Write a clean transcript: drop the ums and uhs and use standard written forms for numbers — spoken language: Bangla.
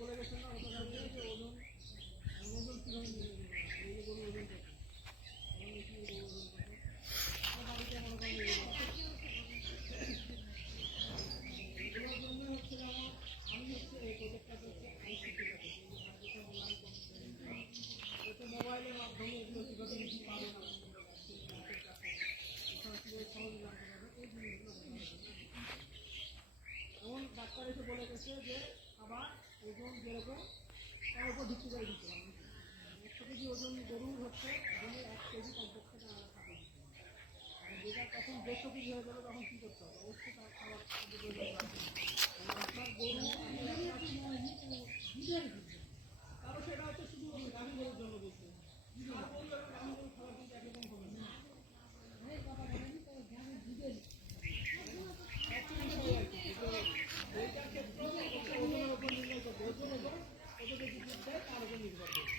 বলে গেছেন না ওটা যে ওজন ওজন কিভাবে নিয়ে নেবেন এই যে গরু ওজন কত তাহলে কি ওজন কত আর বাড়িতে মনে করেন এগুলোর জন্য হচ্ছে আমার আমি হচ্ছে এই প্রজেক্টটা হচ্ছে আইসিটি যেটা বললাম এটা মোবাইলের মাধ্যমে এগুলো কীভাবে পাবে না ওখানে কীভাবে সহজে জানতে পারবে এই জিনিসগুলো এমন ডাক্তার এসে বলে গেছে যে আবার ওজন যেরকম তার উপর ভিত্তি করে দিতে হবে 100 কেজি ওজন গরুর হচ্ছে দিনে 1 কেজি কমপক্ষে থাকে আর যেটা তখন 150 কেজি হয়ে যাবে তখন কী করতে হবে অবশ্যই তার খাবার আপনার গরু তারও সেটা হচ্ছে শুধু গাভী গরুর জন্য দিচ্ছে আর গরু এবং গাভী গরু খাবার কিন্তু একরকম হবে না ওইটার ক্ষেত্রেও ওজনের উপর নির্ভর করবে ওজন এবং ওজনের দিক দেয় তার উপর নির্ভর করবে